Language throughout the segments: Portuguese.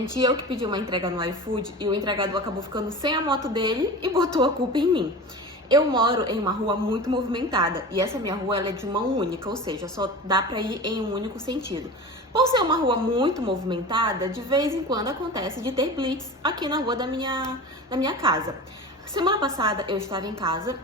Gente, eu que pedi uma entrega no iFood e o entregador acabou ficando sem a moto dele e botou a culpa em mim. Eu moro em uma rua muito movimentada e essa minha rua ela é de mão única, ou seja, só dá pra ir em um único sentido. Por ser uma rua muito movimentada, de vez em quando acontece de ter blitz aqui na rua da minha casa. Semana passada eu estava em casa.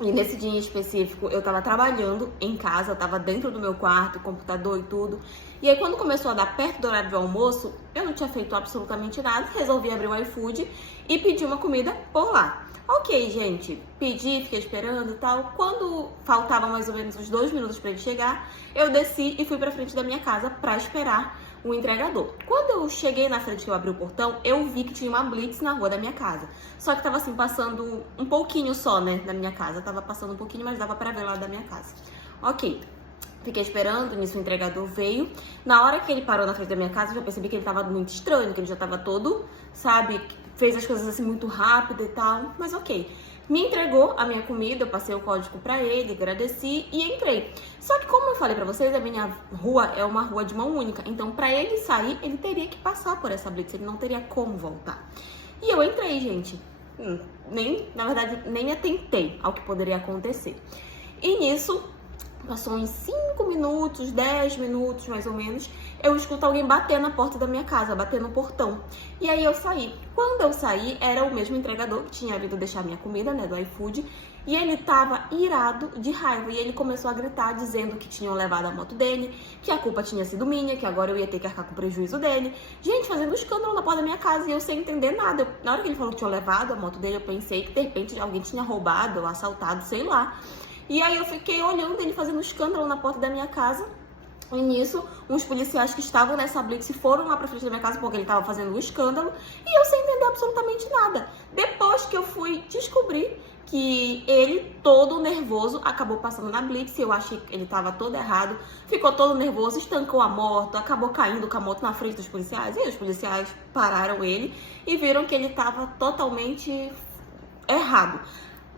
E nesse dia em específico, eu tava trabalhando em casa, eu tava dentro do meu quarto, computador e tudo. E aí, quando começou a dar perto do horário do almoço, eu não tinha feito absolutamente nada, resolvi abrir o iFood e pedir uma comida por lá. Ok, gente, pedi, fiquei esperando e tal. Quando faltava mais ou menos uns 2 minutos pra ele chegar, eu desci e fui pra frente da minha casa pra esperar o entregador. Quando eu cheguei na frente que eu abri o portão, eu vi que tinha uma blitz na rua da minha casa. Só que tava assim, passando um pouquinho só, né, da minha casa. Tava passando um pouquinho, mas dava pra ver lá da minha casa. Ok. Fiquei esperando, nisso o entregador veio. Na hora que ele parou na frente da minha casa, eu já percebi que ele tava muito estranho, que ele já tava todo, sabe, fez as coisas assim muito rápido e tal, mas ok. Me entregou a minha comida, eu passei o código pra ele, agradeci e entrei. Só que como eu falei pra vocês, a minha rua é uma rua de mão única, então pra ele sair, ele teria que passar por essa blitz, ele não teria como voltar. E eu entrei, gente. Na verdade, nem atentei ao que poderia acontecer. E nisso, passou uns 5 minutos, 10 minutos mais ou menos, eu escuto alguém bater na porta da minha casa, bater no portão. E aí eu saí. Quando eu saí, era o mesmo entregador que tinha vindo deixar minha comida, né, do iFood, e ele tava irado de raiva. E ele começou a gritar, dizendo que tinham levado a moto dele, que a culpa tinha sido minha, que agora eu ia ter que arcar com o prejuízo dele. Gente, fazendo escândalo na porta da minha casa e eu sem entender nada. Na hora que ele falou que tinham levado a moto dele, eu pensei que de repente alguém tinha roubado ou assaltado, sei lá. E aí eu fiquei olhando ele fazendo escândalo na porta da minha casa. E nisso, uns policiais que estavam nessa blitz foram lá pra frente da minha casa porque ele tava fazendo um escândalo. E eu sem entender absolutamente nada. Depois que eu fui descobrir que ele, todo nervoso, acabou passando na blitz. Eu achei que ele tava todo errado. Ficou todo nervoso, estancou a moto, acabou caindo com a moto na frente dos policiais. E os policiais pararam ele e viram que ele tava totalmente errado.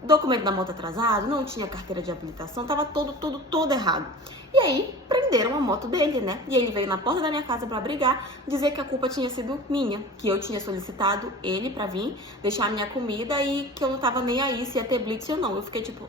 Documento da moto atrasado, não tinha carteira de habilitação, tava todo errado. E aí, prenderam a moto dele, né? E ele veio na porta da minha casa pra brigar, dizer que a culpa tinha sido minha, que eu tinha solicitado ele pra vir deixar a minha comida e que eu não tava nem aí se ia ter blitz ou não. Eu fiquei tipo,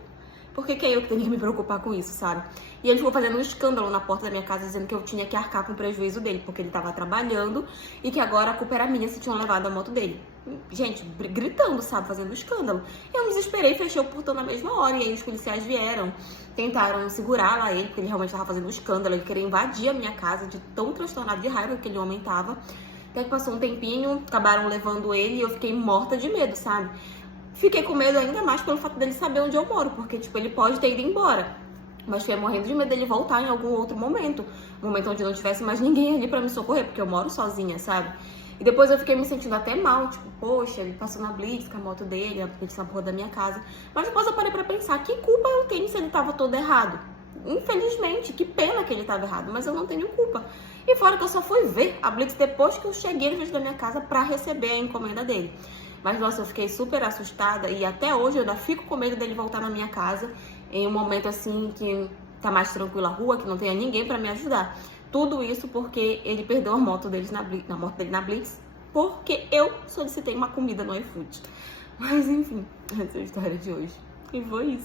por que eu que tenho que me preocupar com isso, sabe? E ele ficou fazendo um escândalo na porta da minha casa, dizendo que eu tinha que arcar com o prejuízo dele, porque ele tava trabalhando e que agora a culpa era minha se tinham levado a moto dele. Gente, gritando, sabe? Fazendo escândalo. Eu me desesperei, fechei o portão na mesma hora. E aí os policiais vieram, tentaram segurar lá ele, porque ele realmente tava fazendo um escândalo. Ele queria invadir a minha casa, de tão transtornado de raiva que aquele homem tava. Até que passou um tempinho, acabaram levando ele e eu fiquei morta de medo, sabe? Fiquei com medo ainda mais pelo fato dele saber onde eu moro, porque, tipo, ele pode ter ido embora. Mas fiquei morrendo de medo dele voltar em algum outro momento. Um momento onde não tivesse mais ninguém ali pra me socorrer, porque eu moro sozinha, sabe? E depois eu fiquei me sentindo até mal, tipo, poxa, ele passou na blitz com a moto dele, a blitz na rua da minha casa. Mas depois eu parei pra pensar, que culpa eu tenho se ele tava todo errado? Infelizmente, que pena que ele tava errado, mas eu não tenho culpa. E fora que eu só fui ver a blitz depois que eu cheguei na frente da minha casa pra receber a encomenda dele. Mas, nossa, eu fiquei super assustada e até hoje eu ainda fico com medo dele voltar na minha casa em um momento assim que tá mais tranquila a rua, que não tenha ninguém pra me ajudar. Tudo isso porque ele perdeu a moto dele na blitz, porque eu solicitei uma comida no iFood. Mas enfim, essa é a história de hoje. E foi isso.